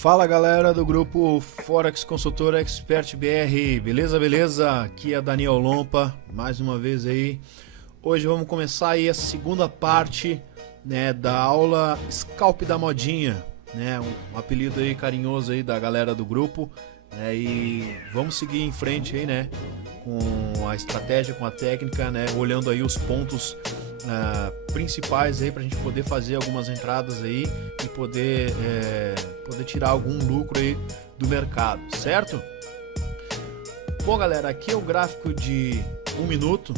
Fala galera do grupo Forex Consultor Expert BR, beleza? Aqui é Daniel Lompa, mais uma vez aí. Hoje vamos começar aí a segunda parte, né, da aula Scalp da Modinha, né, um apelido aí carinhoso aí da galera do grupo, né, e vamos seguir em frente aí, né, com a estratégia, com a técnica, né, olhando aí os pontos principais aí para a gente poder fazer algumas entradas aí e poder tirar algum lucro aí do mercado, certo? Bom galera, aqui é o gráfico de 1 minuto,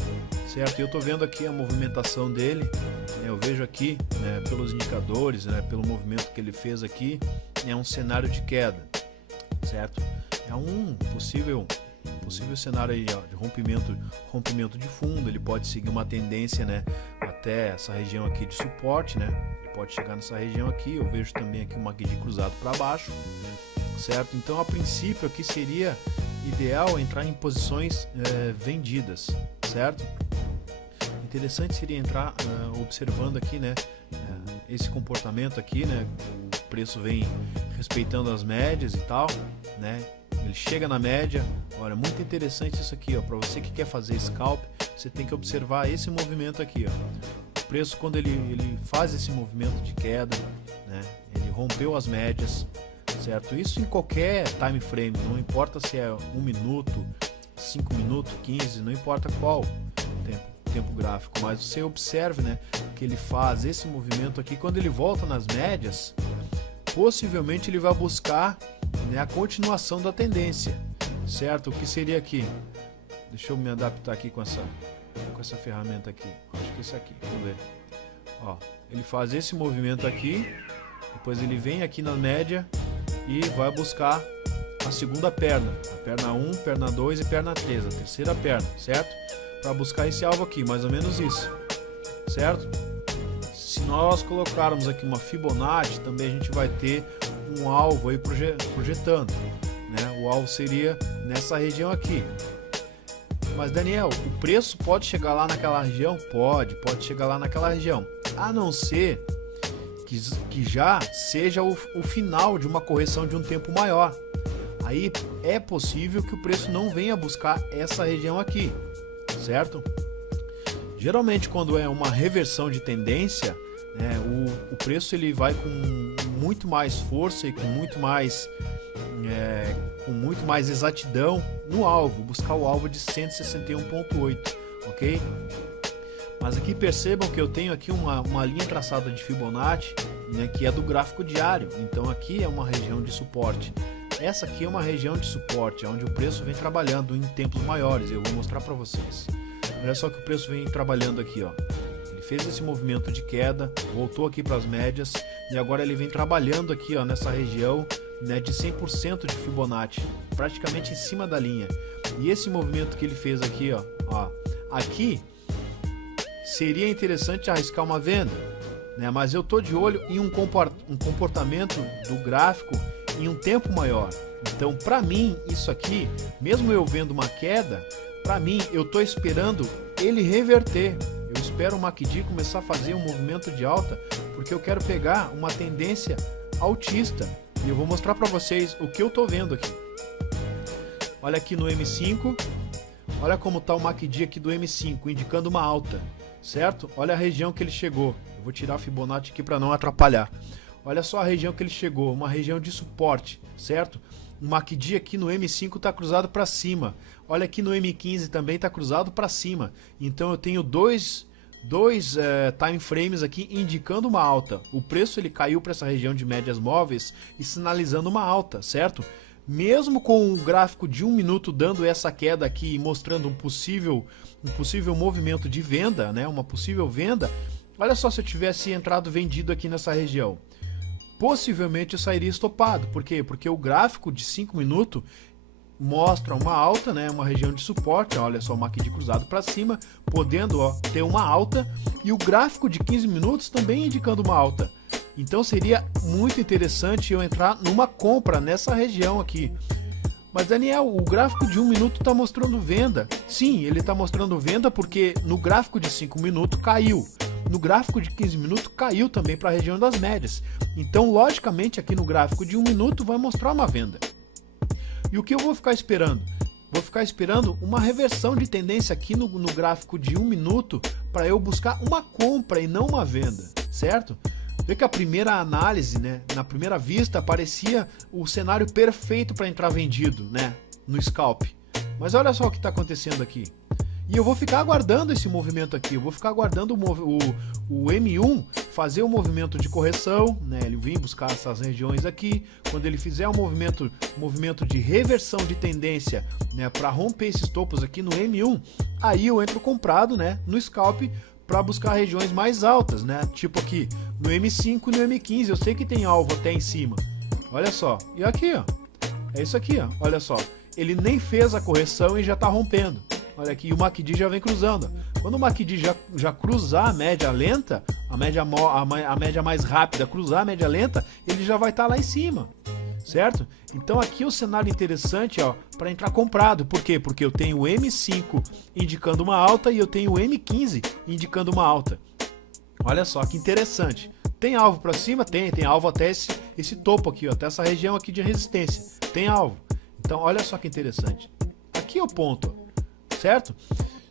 certo? Eu tô vendo aqui a movimentação dele, né? Eu vejo aqui, né, pelos indicadores, né, pelo movimento que ele fez aqui, é um cenário de queda, certo? É um possível cenário aí, ó, de rompimento de fundo. Ele pode seguir uma tendência, né, até essa região aqui de suporte, né? Ele pode chegar nessa região aqui. Eu vejo também aqui uma MACD cruzado para baixo, certo? Então, a princípio aqui seria ideal entrar em posições vendidas, certo? Interessante seria entrar observando aqui, né, esse comportamento aqui, né? O preço vem respeitando as médias e tal, né? Ele chega na média. Olha, muito interessante isso aqui, ó. Para você que quer fazer scalp, você tem que observar esse movimento aqui, ó. O preço, quando ele faz esse movimento de queda, né, ele rompeu as médias, certo? Isso em qualquer time frame, não importa se é 1 minuto, 5 minutos, 15, não importa qual tempo gráfico, mas você observe, né, que ele faz esse movimento aqui. Quando ele volta nas médias, possivelmente ele vai buscar, né, a continuação da tendência, certo? O que seria aqui? Deixa eu me adaptar aqui com essa ferramenta aqui. Acho que esse aqui, vamos ver. Ó, ele faz esse movimento aqui, depois ele vem aqui na média e vai buscar a segunda perna, a perna 1, perna 2 e perna 3, a terceira perna, certo? Para buscar esse alvo aqui, mais ou menos isso, certo? Se nós colocarmos aqui uma Fibonacci, também a gente vai ter um alvo aí projetando, né? O alvo seria nessa região aqui. Mas Daniel, o preço pode chegar lá naquela região? Pode chegar lá naquela região, a não ser que já seja o final de uma correção de um tempo maior. Aí é possível que o preço não venha buscar essa região aqui, certo? Geralmente quando é uma reversão de tendência, né, o preço ele vai com muito mais força e com muito mais exatidão no alvo, buscar o alvo de 161,8, ok? Mas aqui percebam que eu tenho aqui uma linha traçada de Fibonacci, né, que é do gráfico diário. Então aqui é uma região de suporte. Essa aqui é uma região de suporte, onde o preço vem trabalhando em tempos maiores. Eu vou mostrar para vocês. Olha só que o preço vem trabalhando aqui, ó. Ele fez esse movimento de queda, voltou aqui para as médias e agora ele vem trabalhando aqui, ó, nessa região, né, de 100% de Fibonacci, praticamente em cima da linha. E esse movimento que ele fez aqui, ó, aqui seria interessante arriscar uma venda, né? Mas eu tô de olho em um comportamento do gráfico em um tempo maior. Então, para mim, isso aqui, mesmo eu vendo uma queda, para mim, eu tô esperando ele reverter. Eu espero o MACD começar a fazer um movimento de alta, porque eu quero pegar uma tendência altista. E eu vou mostrar para vocês o que eu tô vendo aqui. Olha aqui no M5, olha como tá o MACD aqui do M5, indicando uma alta, certo? Olha a região que ele chegou. Eu vou tirar a Fibonacci aqui para não atrapalhar. Olha só a região que ele chegou, uma região de suporte, certo? O MACD aqui no M5 está cruzado para cima. Olha aqui no M15 também está cruzado para cima. Então eu tenho dois time frames aqui indicando uma alta. O preço ele caiu para essa região de médias móveis e sinalizando uma alta, certo? Mesmo com o gráfico de 1 minuto dando essa queda aqui e mostrando um possível movimento de venda, né? Uma possível venda. Olha só, se eu tivesse entrado vendido aqui nessa região, possivelmente eu sairia estopado. Por quê? Porque o gráfico de 5 minutos mostra uma alta, né, uma região de suporte. Olha só o MACD cruzado para cima, podendo, ó, ter uma alta, e o gráfico de 15 minutos também indicando uma alta. Então seria muito interessante eu entrar numa compra nessa região aqui. Mas Daniel, o gráfico de 1 minuto está mostrando venda. Sim, ele está mostrando venda porque no gráfico de 5 minutos caiu. no gráfico de 15 minutos caiu também para a região das médias. Então, logicamente, aqui no gráfico de 1 minuto vai mostrar uma venda. E o que eu vou ficar esperando? Vou ficar esperando uma reversão de tendência aqui no gráfico de 1 minuto para eu buscar uma compra e não uma venda, certo? Vê que a primeira análise, né, na primeira vista, parecia o cenário perfeito para entrar vendido, né, no scalp. Mas olha só o que está acontecendo aqui. E eu vou ficar aguardando esse movimento aqui, eu vou ficar aguardando o M1 fazer o movimento de correção, né? Ele vir buscar essas regiões aqui. Quando ele fizer um movimento de reversão de tendência, né, para romper esses topos aqui no M1, aí eu entro comprado, né, no scalp para buscar regiões mais altas, né? Tipo aqui no M5 e no M15, eu sei que tem alvo até em cima. Olha só, e aqui, ó, é isso aqui, ó, olha só. Ele nem fez a correção e já está rompendo. Olha aqui, e o MACD já vem cruzando. Quando o MACD já cruzar a média lenta, a média mais rápida cruzar a média lenta, ele já vai estar lá em cima, certo? Então aqui é o cenário interessante, ó, para entrar comprado. Por quê? Porque eu tenho o M5 indicando uma alta e eu tenho o M15 indicando uma alta. Olha só que interessante. Tem alvo para cima? Tem alvo até esse topo aqui, ó, até essa região aqui de resistência. Tem alvo. Então olha só que interessante. Aqui é o ponto, certo?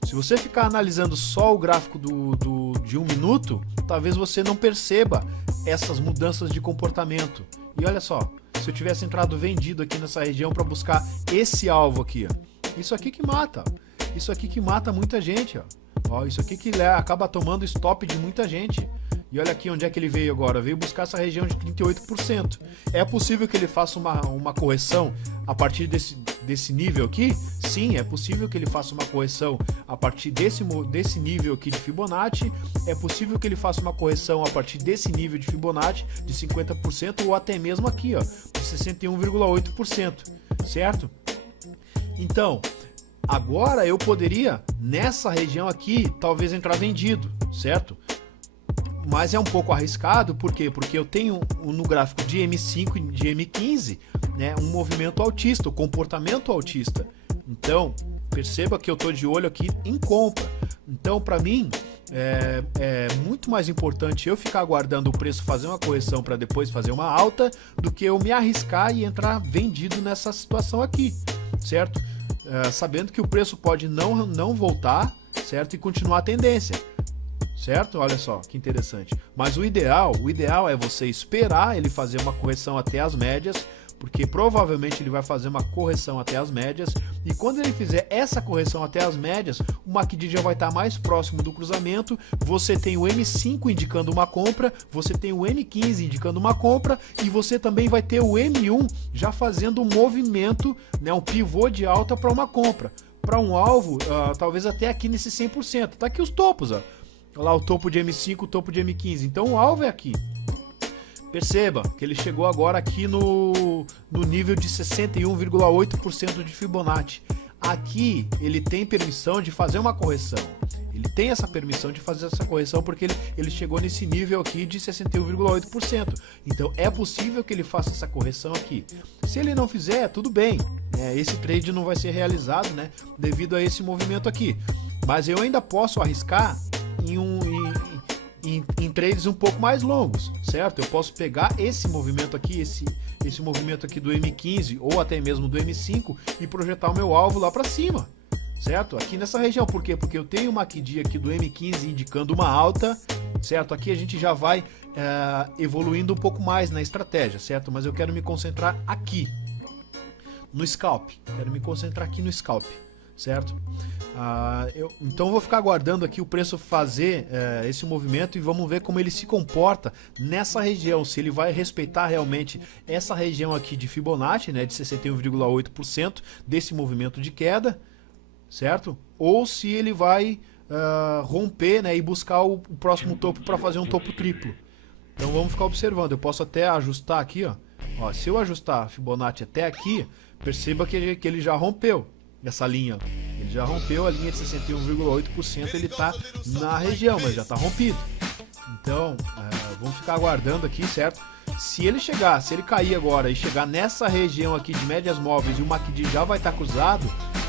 Se você ficar analisando só o gráfico de 1 minuto, talvez você não perceba essas mudanças de comportamento. E olha só, se eu tivesse entrado vendido aqui nessa região para buscar esse alvo aqui, ó, isso aqui que mata, isso aqui que mata muita gente, ó. Ó, isso aqui que acaba tomando stop de muita gente. E olha aqui onde é que ele veio agora, veio buscar essa região de 38%. É possível que ele faça uma correção a partir desse nível aqui? Sim, é possível que ele faça uma correção a partir desse nível aqui de Fibonacci. É possível que ele faça uma correção a partir desse nível de Fibonacci de 50% ou até mesmo aqui, ó, de 61,8%, certo? Então, agora eu poderia, nessa região aqui, talvez entrar vendido, certo? Mas é um pouco arriscado, por quê? Porque eu tenho no gráfico de M5 e de M15, né, um movimento altista, um comportamento altista. Então, perceba que eu estou de olho aqui em compra. Então, para mim, é muito mais importante eu ficar aguardando o preço fazer uma correção para depois fazer uma alta, do que eu me arriscar e entrar vendido nessa situação aqui, certo? Sabendo que o preço pode não voltar, certo? E continuar a tendência. Certo? Olha só, que interessante. Mas o ideal é você esperar ele fazer uma correção até as médias, porque provavelmente ele vai fazer uma correção até as médias, e quando ele fizer essa correção até as médias, o MACD já vai estar mais próximo do cruzamento, você tem o M5 indicando uma compra, você tem o M15 indicando uma compra, e você também vai ter o M1 já fazendo um movimento, né, um pivô de alta para uma compra, para um alvo, talvez até aqui nesse 100%. Tá aqui os topos, ó. Olha lá o topo de M5, o topo de M15. Então o alvo é aqui. Perceba que ele chegou agora aqui no nível de 61,8% de Fibonacci. Aqui ele tem permissão de fazer uma correção. Ele tem essa permissão de fazer essa correção porque ele chegou nesse nível aqui de 61,8%. Então é possível que ele faça essa correção aqui. Se ele não fizer, tudo bem. Esse trade não vai ser realizado, né, devido a esse movimento aqui. Mas eu ainda posso arriscar em trades um pouco mais longos, certo? Eu posso pegar esse movimento aqui, esse movimento aqui do M15 ou até mesmo do M5 e projetar o meu alvo lá para cima, certo? Aqui nessa região, por quê? Porque eu tenho uma MACD aqui do M15 indicando uma alta, certo? Aqui a gente já vai evoluindo um pouco mais na estratégia, certo? Mas eu quero me concentrar aqui, no scalp, quero me concentrar aqui no scalp, certo? Então eu vou ficar aguardando aqui o preço fazer esse movimento e vamos ver como ele se comporta nessa região, se ele vai respeitar realmente essa região aqui de Fibonacci, né, de 61,8% desse movimento de queda, certo? Ou se ele vai romper, né, e buscar o próximo topo para fazer um topo triplo. Então vamos ficar observando. Eu posso até ajustar aqui, ó. Se eu ajustar a Fibonacci até aqui, perceba que ele já rompeu essa linha. Ele já rompeu a linha de 61,8%, ele está na região, mas já está rompido. Então, vamos ficar aguardando aqui, certo? Se ele cair agora e chegar nessa região aqui de médias móveis e o MACD já vai estar cruzado,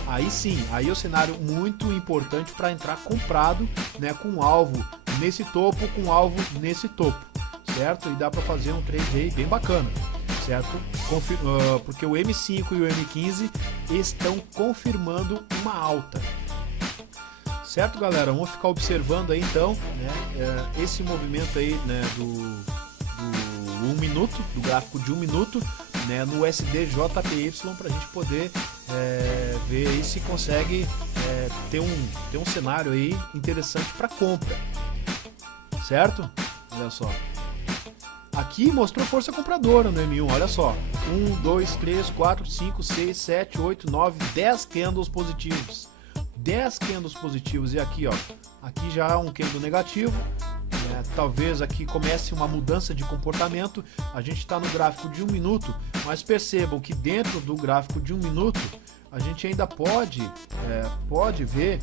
aí sim, aí é o cenário muito importante para entrar comprado, né, com um alvo nesse topo com alvo nesse topo, certo? E dá para fazer um trade aí bem bacana, certo? Porque o M5 e o M15 estão confirmando uma alta. Certo, galera? Vamos ficar observando aí então, né, esse movimento aí, né, do 1 minuto, do gráfico de 1 minuto, né, no USDJPY, para a gente poder ver aí se consegue ter um cenário aí interessante para compra. Certo? Olha só. Aqui mostrou força compradora no M1, olha só. 1, 2, 3, 4, 5, 6, 7, 8, 9, 10 candles positivos. 10 candles positivos, e aqui ó, aqui já é um candle negativo, né? Talvez aqui comece uma mudança de comportamento. A gente está no gráfico de 1 minuto, mas percebam que dentro do gráfico de 1 minuto a gente ainda pode ver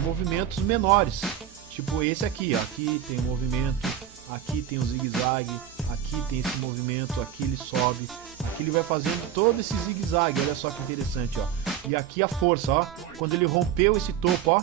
movimentos menores, tipo esse aqui, ó. Aqui tem um movimento, aqui tem um zigue-zague, aqui tem esse movimento, aqui ele sobe, aqui ele vai fazendo todo esse zigue-zague, olha só que interessante, ó. E aqui a força, ó, quando ele rompeu esse topo, ó,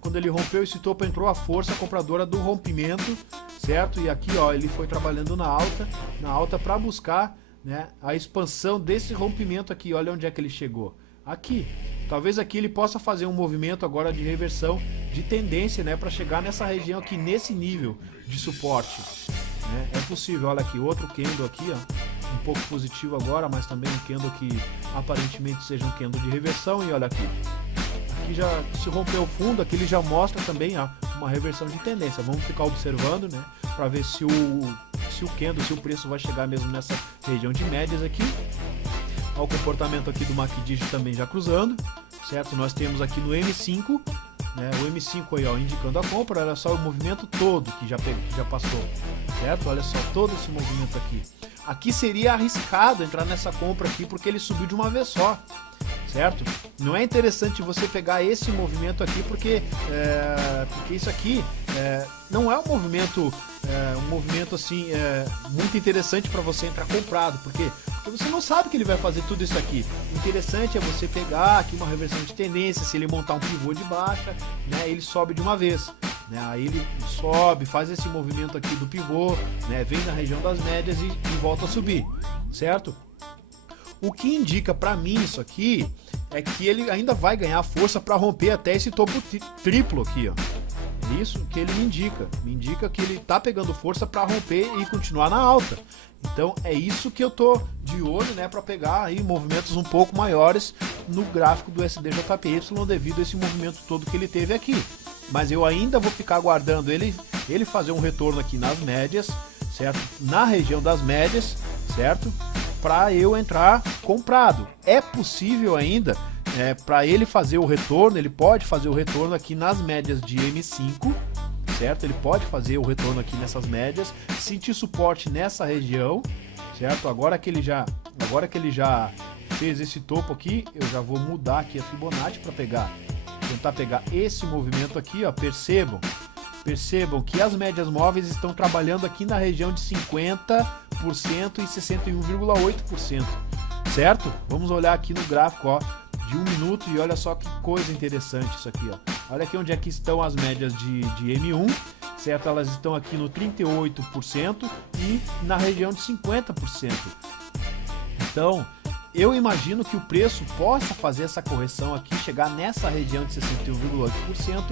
quando ele rompeu esse topo, entrou a força compradora do rompimento, certo? E aqui, ó, ele foi trabalhando na alta para buscar, né, a expansão desse rompimento aqui. Olha onde é que ele chegou. Aqui. Talvez aqui ele possa fazer um movimento agora de reversão de tendência, né, para chegar nessa região aqui, nesse nível de suporte, né? É possível. Olha aqui, outro candle aqui, ó, um pouco positivo agora, mas também um candle que aparentemente seja um candle de reversão. E olha aqui, aqui já se rompeu o fundo, aqui ele já mostra também, ó, uma reversão de tendência. Vamos ficar observando, né, para ver se o candle, se o preço vai chegar mesmo nessa região de médias aqui. Olha o comportamento aqui do MACD também já cruzando, certo? Nós temos aqui no M5, né, o M5 aí, ó, indicando a compra. Olha só o movimento todo que já passou, certo? Olha só todo esse movimento aqui. Aqui seria arriscado entrar nessa compra aqui porque ele subiu de uma vez só, certo? Não é interessante você pegar esse movimento aqui porque isso aqui não é um movimento assim muito interessante para você entrar comprado. Por quê? Porque você não sabe que ele vai fazer tudo isso aqui. O interessante é você pegar aqui uma reversão de tendência. Se ele montar um pivô de baixa, né, ele sobe de uma vez, né, aí ele sobe, faz esse movimento aqui do pivô, né, vem na região das médias e volta a subir, certo? O que indica para mim isso aqui é que ele ainda vai ganhar força para romper até esse topo triplo aqui, ó. É isso que ele me indica que ele tá pegando força para romper e continuar na alta. Então é isso que eu tô de olho, né, para pegar aí movimentos um pouco maiores no gráfico do SDJPY devido a esse movimento todo que ele teve aqui. Mas eu ainda vou ficar aguardando ele fazer um retorno aqui nas médias, certo? Na região das médias, certo? Para eu entrar comprado. É possível ainda, para ele fazer o retorno, ele pode fazer o retorno aqui nas médias de M5, certo? Ele pode fazer o retorno aqui nessas médias, sentir suporte nessa região, certo? Agora que ele já fez esse topo aqui, eu já vou mudar aqui a Fibonacci para tentar pegar esse movimento aqui, ó. Percebam que as médias móveis estão trabalhando aqui na região de 50% e 61,8%, certo? Vamos olhar aqui no gráfico, ó, de 1 minuto e olha só que coisa interessante isso aqui, ó. Olha aqui onde é que estão as médias de M1, certo? Elas estão aqui no 38% e na região de 50%. Então, eu imagino que o preço possa fazer essa correção aqui, chegar nessa região de 61,8%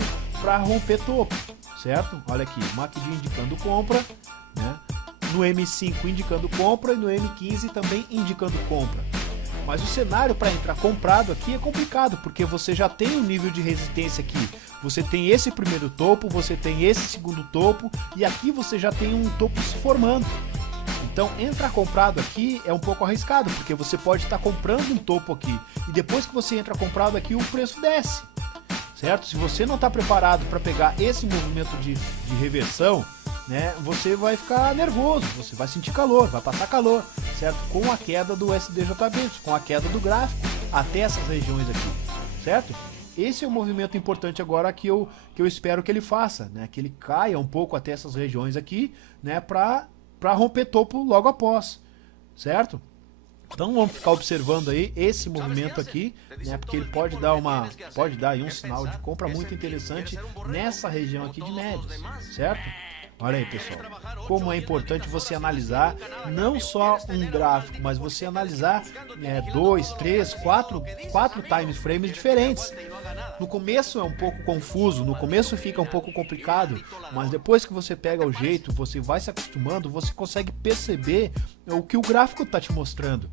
para romper topo, certo? Olha aqui, o MACD indicando compra, né? No M5 indicando compra e no M15 também indicando compra. Mas o cenário para entrar comprado aqui é complicado, porque você já tem um nível de resistência aqui. Você tem esse primeiro topo, você tem esse segundo topo e aqui você já tem um topo se formando. Então entrar comprado aqui é um pouco arriscado, porque você pode estar comprando um topo aqui e depois que você entra comprado aqui o preço desce, certo? Se você não está preparado para pegar esse movimento de reversão, né, você vai ficar nervoso, você vai sentir calor, vai passar calor, certo? Com a queda do SDJPY, com a queda do gráfico até essas regiões aqui, certo? Esse é um movimento importante agora que eu espero que ele faça, né? Que ele caia um pouco até essas regiões aqui, né? Para romper topo logo após, certo? Então vamos ficar observando aí esse movimento aqui, né, porque ele pode dar aí um sinal de compra muito interessante nessa região aqui de médias, certo? Olha aí, pessoal, como é importante você analisar não só um gráfico, mas você analisar 2, 3, 4 time frames diferentes. No começo é um pouco confuso, no começo fica um pouco complicado, mas depois que você pega o jeito, você vai se acostumando, você consegue perceber o que o gráfico está te mostrando.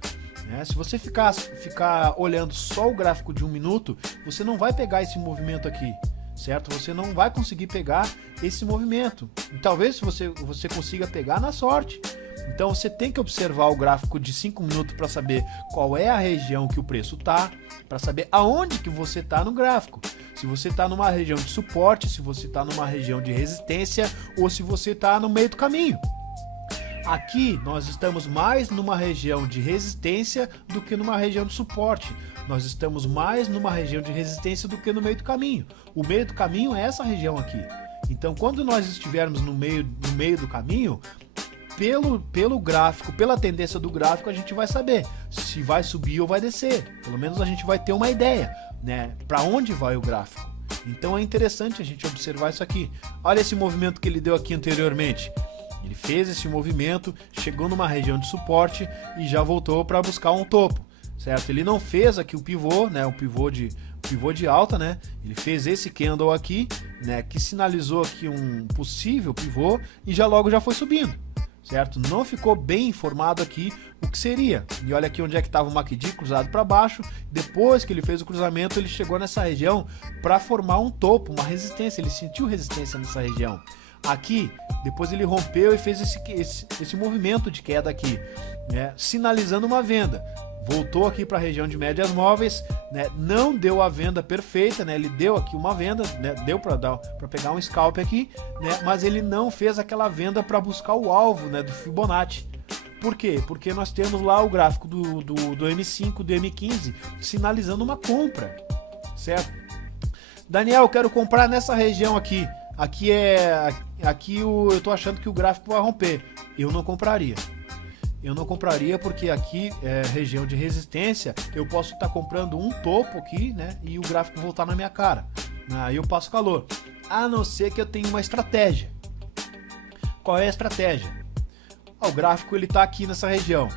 Se você ficar olhando só o gráfico de 1 minuto, você não vai pegar esse movimento aqui, certo? Você não vai conseguir pegar esse movimento. E talvez você consiga pegar na sorte. Então você tem que observar o gráfico de 5 minutos para saber qual é a região que o preço está, para saber aonde que você está no gráfico. Se você está numa região de suporte, se você está numa região de resistência ou se você está no meio do caminho. Aqui nós estamos mais numa região de resistência do que numa região de suporte. Nós estamos mais numa região de resistência do que no meio do caminho. O meio do caminho é essa região aqui. Então quando nós estivermos no meio do caminho, pelo gráfico, pela tendência do gráfico, a gente vai saber se vai subir ou vai descer. Pelo menos a gente vai ter uma ideia, né, para onde vai o gráfico. Então é interessante a gente observar isso aqui. Olha esse movimento que ele deu aqui anteriormente. Ele fez esse movimento, chegou numa região de suporte e já voltou para buscar um topo, certo? Ele não fez aqui o pivô, né, o pivô de alta, né? Ele fez esse candle aqui, né, que sinalizou aqui um possível pivô e logo já foi subindo, certo? Não ficou bem informado aqui o que seria. E olha aqui onde é que estava o MACD cruzado para baixo. Depois que ele fez o cruzamento, ele chegou nessa região para formar um topo, uma resistência. Ele sentiu resistência nessa região. Aqui, depois ele rompeu e fez esse movimento de queda aqui, né, sinalizando uma venda. Voltou aqui para a região de médias móveis, né, não deu a venda perfeita, né, ele deu aqui uma venda, né, deu para pegar um scalp aqui, né, mas ele não fez aquela venda para buscar o alvo, né, do Fibonacci. Por quê? Porque nós temos lá o gráfico do M5, do M15, sinalizando uma compra, certo? Daniel, eu quero comprar nessa região aqui. Aqui eu tô achando que o gráfico vai romper. Eu não compraria. Eu não compraria porque aqui é região de resistência. Eu posso estar comprando um topo aqui, né? E o gráfico voltar na minha cara. Aí eu passo calor. A não ser que eu tenha uma estratégia. Qual é a estratégia? O gráfico ele tá aqui nessa região.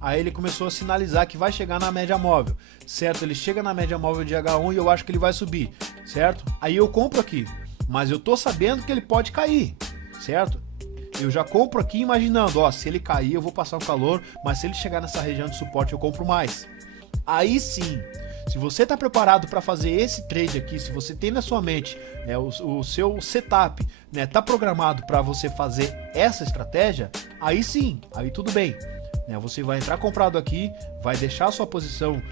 Aí ele começou a sinalizar que vai chegar na média móvel, certo? Ele chega na média móvel de H1 e eu acho que ele vai subir, certo? Aí eu compro aqui. Mas eu tô sabendo que ele pode cair, certo? Eu já compro aqui imaginando, ó, se ele cair eu vou passar um calor, mas se ele chegar nessa região de suporte eu compro mais. Aí sim, se você está preparado para fazer esse trade aqui, se você tem na sua mente o seu setup, né, tá programado para você fazer essa estratégia, aí sim, aí tudo bem. Né, você vai entrar comprado aqui, vai deixar a sua posição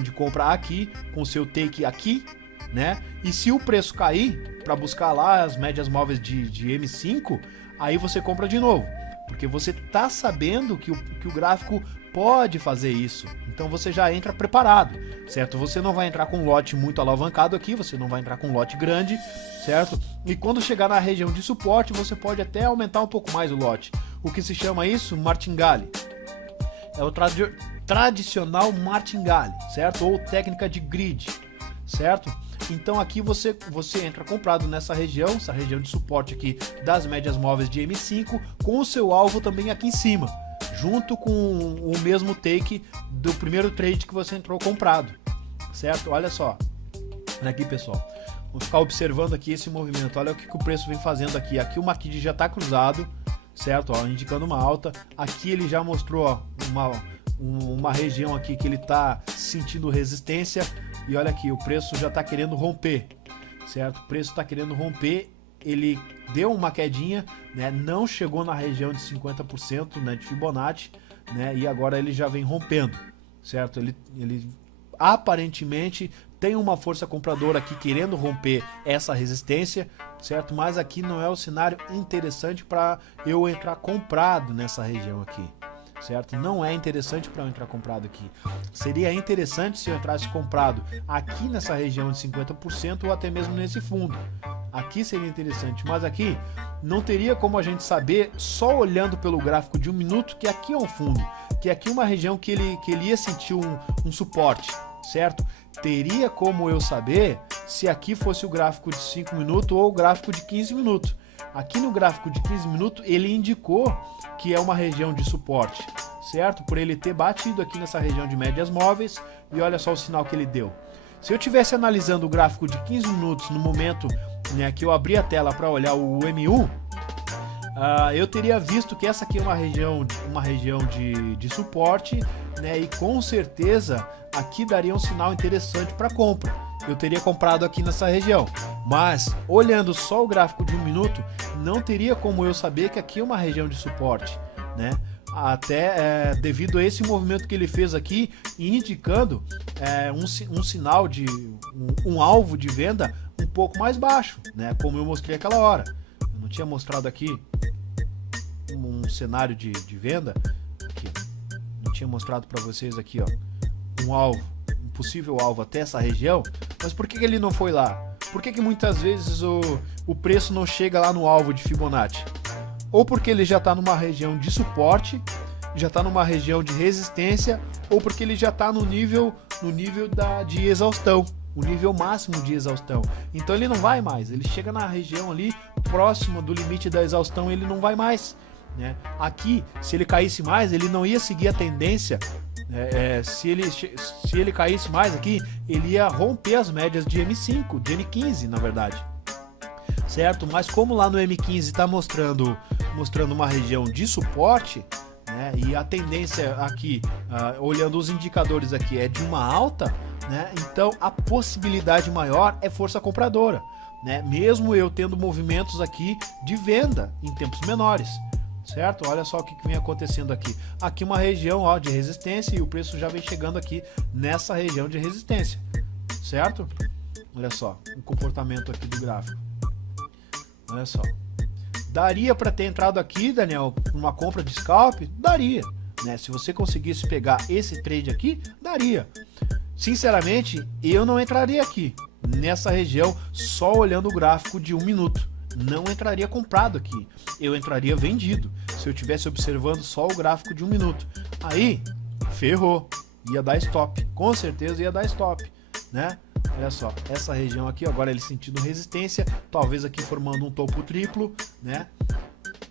de compra aqui, com o seu take aqui, né? E se o preço cair para buscar lá as médias móveis de M5, aí você compra de novo, porque você tá sabendo que o gráfico pode fazer isso. Então você já entra preparado, certo? Você não vai entrar com um lote muito alavancado aqui, você não vai entrar com um lote grande, certo? E quando chegar na região de suporte, você pode até aumentar um pouco mais o lote. O que se chama isso? Martingale. É o tradicional martingale, certo? Ou técnica de grid, certo? Então aqui você entra comprado nessa região, essa região de suporte aqui das médias móveis de M5, com o seu alvo também aqui em cima, junto com o mesmo take do primeiro trade que você entrou comprado, certo? Olha só, olha aqui pessoal, vamos ficar observando aqui esse movimento, olha o que o preço vem fazendo aqui. Aqui o MACD já está cruzado, certo? Ó, indicando uma alta. Aqui ele já mostrou, ó, uma região aqui que ele está sentindo resistência. E olha aqui, o preço já está querendo romper, certo? O preço está querendo romper, ele deu uma quedinha, né? Não chegou na região de 50%, né, de Fibonacci, né? E agora ele já vem rompendo, certo? Ele aparentemente tem uma força compradora aqui querendo romper essa resistência, certo? Mas aqui não é o cenário interessante para eu entrar comprado nessa região aqui, certo? Não é interessante para eu entrar comprado aqui. Seria interessante se eu entrasse comprado aqui nessa região de 50% ou até mesmo nesse fundo, Aqui seria interessante, mas aqui não teria como a gente saber só olhando pelo gráfico de 1 minuto que aqui é um fundo, que aqui é uma região que ele ia sentir um suporte, certo? Teria como eu saber se aqui fosse o gráfico de 5 minutos ou o gráfico de 15 minutos. Aqui no gráfico de 15 minutos ele indicou que é uma região de suporte, certo? Por ele ter batido aqui nessa região de médias móveis e olha só o sinal que ele deu. Se eu estivesse analisando o gráfico de 15 minutos no momento, né, que eu abri a tela para olhar o M1, eu teria visto que essa aqui é uma região de suporte, né, e com certeza aqui daria um sinal interessante para compra. Eu teria comprado aqui nessa região, mas olhando só o gráfico de 1 minuto, não teria como eu saber que aqui é uma região de suporte, né? Até devido a esse movimento que ele fez aqui, indicando um sinal de um alvo de venda um pouco mais baixo, né? Como eu mostrei aquela hora. Eu não tinha mostrado aqui um cenário de venda, aqui, não tinha mostrado para vocês aqui, ó, um alvo, um possível alvo até essa região. Mas por que ele não foi lá? Por que muitas vezes o preço não chega lá no alvo de Fibonacci? Ou porque ele já está numa região de suporte, já está numa região de resistência, ou porque ele já está no nível de exaustão, o nível máximo de exaustão. Então ele não vai mais, ele chega na região ali próxima do limite da exaustão, ele não vai mais, né? Aqui, se ele caísse mais, ele não ia seguir a tendência. Se ele caísse mais aqui, ele ia romper as médias de M5, de M15 na verdade, certo? Mas como lá no M15 está mostrando uma região de suporte, né, e a tendência aqui, olhando os indicadores aqui, é de uma alta, né, então a possibilidade maior é força compradora, né, mesmo eu tendo movimentos aqui de venda em tempos menores. Certo? Olha só o que vem acontecendo aqui. Aqui uma região, ó, de resistência e o preço já vem chegando aqui nessa região de resistência. Certo? Olha só o comportamento aqui do gráfico. Olha só. Daria para ter entrado aqui, Daniel, numa compra de scalp? Daria. Né? Se você conseguisse pegar esse trade aqui, daria. Sinceramente, eu não entraria aqui, nessa região, só olhando o gráfico de 1 minuto. Não entraria comprado aqui, eu entraria vendido se eu estivesse observando só o gráfico de 1 minuto. Aí, ferrou, ia dar stop, com certeza ia dar stop, né? Olha só, essa região aqui, agora ele sentindo resistência, talvez aqui formando um topo triplo, né?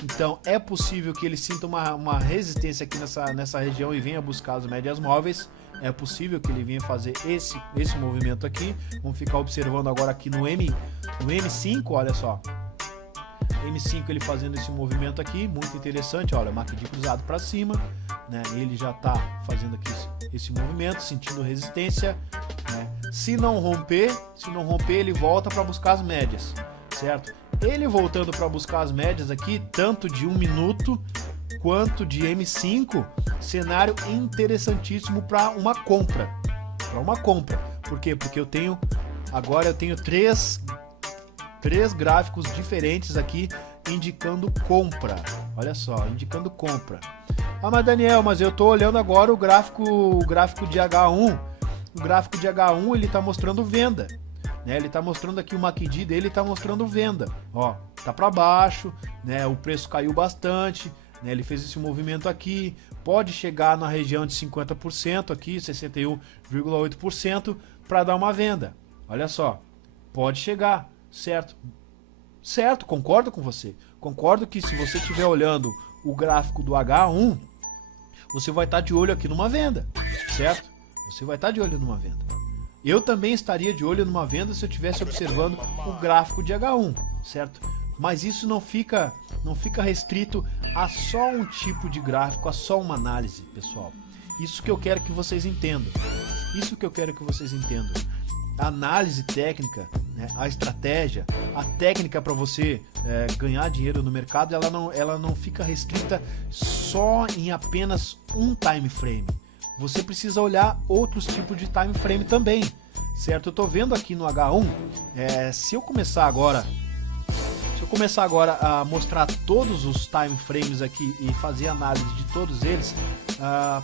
Então é possível que ele sinta uma resistência aqui nessa região e venha buscar as médias móveis. É possível que ele venha fazer esse movimento aqui. Vamos ficar observando agora aqui no M5, olha só. M5 ele fazendo esse movimento aqui, muito interessante, olha, MACD cruzado para cima, né? Ele já está fazendo aqui esse movimento, sentindo resistência, né? Se não romper, ele volta para buscar as médias, certo? Ele voltando para buscar as médias aqui, tanto de 1 minuto quanto de M5, cenário interessantíssimo para uma compra. Por quê? Porque eu tenho três gráficos diferentes aqui indicando compra. Olha só, indicando compra. Ah, mas Daniel, mas eu tô olhando agora o gráfico de H1. O gráfico de H1 ele tá mostrando venda, né? Ele tá mostrando aqui o MACD dele, tá mostrando venda. Ó, tá para baixo, né? O preço caiu bastante, né? Ele fez esse movimento aqui, pode chegar na região de 50% aqui, 61,8% para dar uma venda. Olha só, pode chegar. Certo, concordo com você. Concordo que se você estiver olhando o gráfico do H1, você vai estar de olho aqui numa venda, certo? Você vai estar de olho numa venda. Eu também estaria de olho numa venda se eu estivesse observando o gráfico de H1, certo? Mas isso não fica restrito a só um tipo de gráfico, a só uma análise, pessoal. Isso que eu quero que vocês entendam. A análise técnica, né, a estratégia, a técnica para você ganhar dinheiro no mercado, ela não fica restrita só em apenas um time frame. Você precisa olhar outros tipos de time frame também, certo? Eu estou vendo aqui no H1, se eu começar agora a mostrar todos os time frames aqui e fazer análise de todos eles,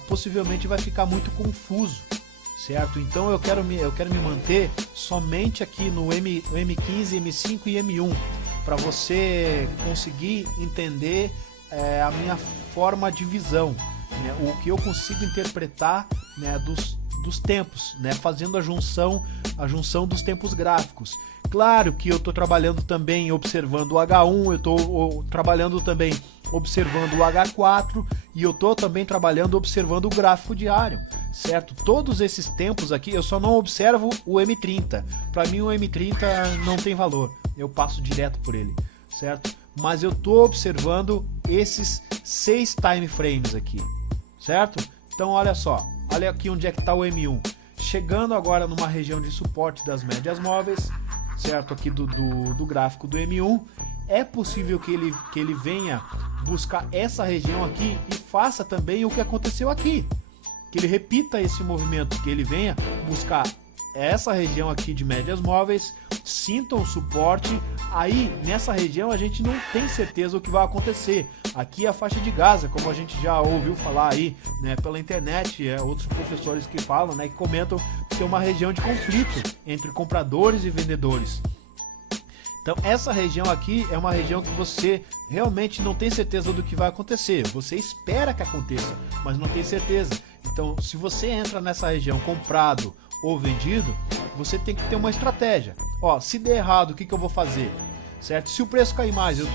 possivelmente vai ficar muito confuso. certo? Então eu quero me manter somente aqui no M15, M5 e M1, para você conseguir entender a minha forma de visão, né? O que eu consigo interpretar, né, dos tempos, né, fazendo a junção dos tempos gráficos. Claro que eu estou trabalhando também observando o H1, eu estou trabalhando também observando o H4 e eu estou também trabalhando observando o gráfico diário, certo? Todos esses tempos aqui eu só não observo o M30. Para mim o M30 não tem valor, eu passo direto por ele, certo? Mas eu estou observando esses 6 time frames aqui, certo? Então olha só, olha aqui onde é que está o M1, chegando agora numa região de suporte das médias móveis, certo? Aqui do gráfico do M1, é possível que ele venha buscar essa região aqui e faça também o que aconteceu aqui, que ele repita esse movimento, que ele venha buscar essa região aqui de médias móveis, sinta um suporte. Aí nessa região a gente não tem certeza o que vai acontecer. Aqui é a faixa de Gaza, como a gente já ouviu falar aí, né, pela internet, outros professores que falam, né, que comentam que é uma região de conflito entre compradores e vendedores. Então essa região aqui é uma região que você realmente não tem certeza do que vai acontecer. Você espera que aconteça, mas não tem certeza. Então se você entra nessa região comprado ou vendido, você tem que ter uma estratégia. Ó, se der errado, o que eu vou fazer? Certo? Se o preço cair mais, eu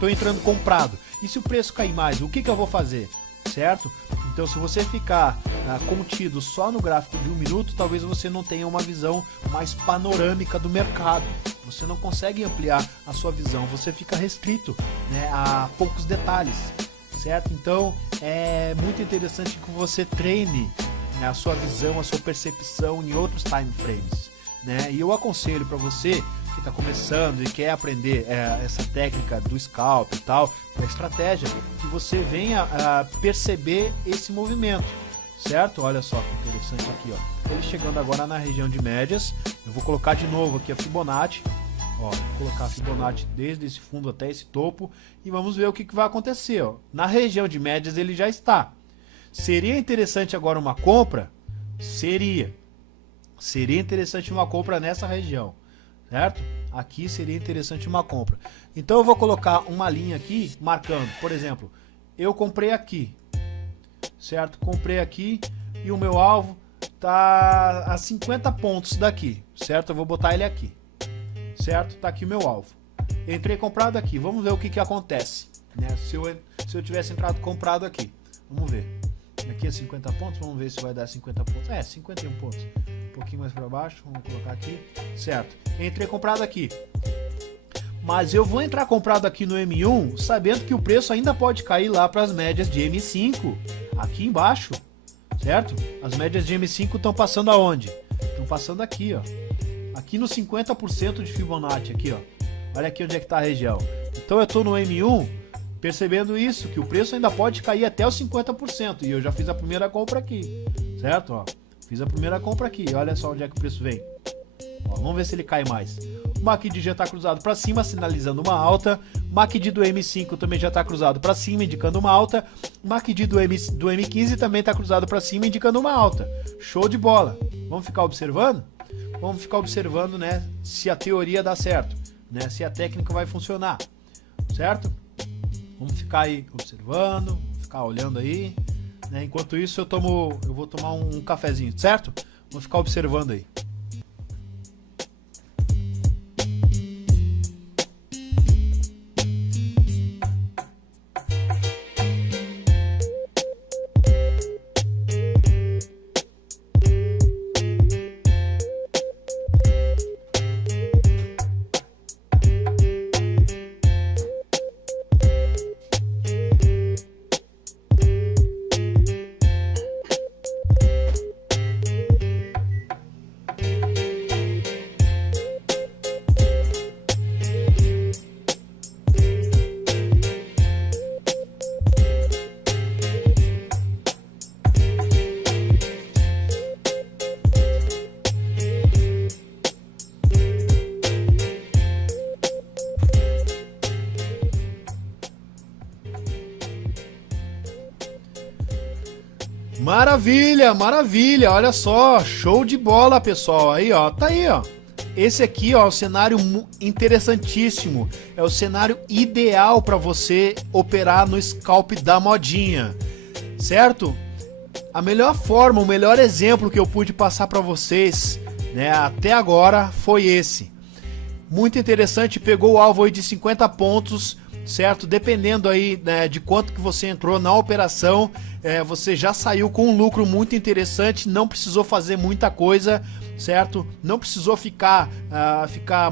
tô entrando comprado. E se o preço cair mais, o que eu vou fazer? Certo? Então se você ficar contido só no gráfico de 1 minuto, talvez você não tenha uma visão mais panorâmica do mercado. Você não consegue ampliar a sua visão, você fica restrito, né, a poucos detalhes, certo? Então é muito interessante que você treine, né, a sua visão, a sua percepção em outros time frames, né? E eu aconselho para você que está começando e quer aprender essa técnica do scalp e tal, da estratégia, que você venha perceber esse movimento, certo? Olha só que interessante aqui, ó. Ele chegando agora na região de médias. Eu vou colocar de novo aqui a Fibonacci, ó, vou colocar a Fibonacci desde esse fundo até esse topo e vamos ver o que vai acontecer, ó. Na região de médias ele já está. Seria interessante agora uma compra? Seria interessante uma compra nessa região, certo? Aqui seria interessante uma compra. Então eu vou colocar uma linha aqui marcando, por exemplo, eu comprei aqui, certo? Comprei aqui e o meu alvo tá a 50 pontos daqui, certo? Eu vou botar ele aqui, certo? Tá aqui o meu alvo. Entrei comprado aqui, vamos ver o que acontece, né? Se eu tivesse entrado comprado aqui, vamos ver. Aqui é 50 pontos, vamos ver se vai dar 50 pontos. 51 pontos. Um pouquinho mais para baixo, vamos colocar aqui. Certo. Entrei comprado aqui. Mas eu vou entrar comprado aqui no M1, sabendo que o preço ainda pode cair lá para as médias de M5, aqui embaixo. Certo? As médias de M5 estão passando aonde? Estão passando aqui, ó. Aqui no 50% de Fibonacci, aqui, ó. Olha aqui onde é que está a região. Então eu estou no M1, percebendo isso, que o preço ainda pode cair até os 50%. E eu já fiz a primeira compra aqui, certo? Ó, fiz a primeira compra aqui. Olha só onde é que o preço vem. Ó, vamos ver se ele cai mais. O MACD já está cruzado para cima, sinalizando uma alta. O MACD do M5 também já está cruzado para cima, indicando uma alta. O MACD do M15 também está cruzado para cima, indicando uma alta. Show de bola. Vamos ficar observando? Vamos ficar observando, né, se a teoria dá certo, né, se a técnica vai funcionar, certo? Vamos ficar aí observando, ficar olhando aí, né? Enquanto isso eu vou tomar um cafezinho, certo? Vamos ficar observando aí. Maravilha, maravilha, olha só, show de bola, pessoal. Aí, ó, tá aí, ó. Esse aqui, ó, é um cenário interessantíssimo. É o cenário ideal para você operar no scalp da modinha, certo? A melhor forma, o melhor exemplo que eu pude passar para vocês, né, até agora foi esse. Muito interessante, pegou o alvo aí de 50 pontos, certo? Dependendo aí, né, de quanto que você entrou na operação, você já saiu com um lucro muito interessante, não precisou fazer muita coisa, certo? Não precisou ficar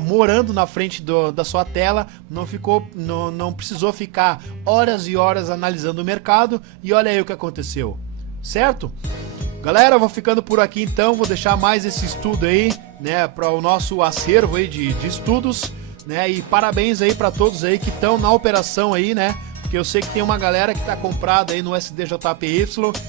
morando na frente da sua tela, não precisou ficar horas e horas analisando o mercado, e olha aí o que aconteceu, certo? Galera, vou ficando por aqui então, vou deixar mais esse estudo aí, né, para o nosso acervo aí de estudos, né, e parabéns aí para todos aí que estão na operação aí, né, porque eu sei que tem uma galera que tá comprada aí no SDJPY,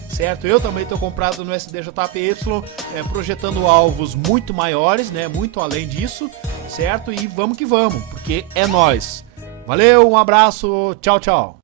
certo? Eu também tô comprado no SDJPY, projetando alvos muito maiores, né, muito além disso, certo? E vamos que vamos, porque é nóis. Valeu, um abraço, tchau, tchau.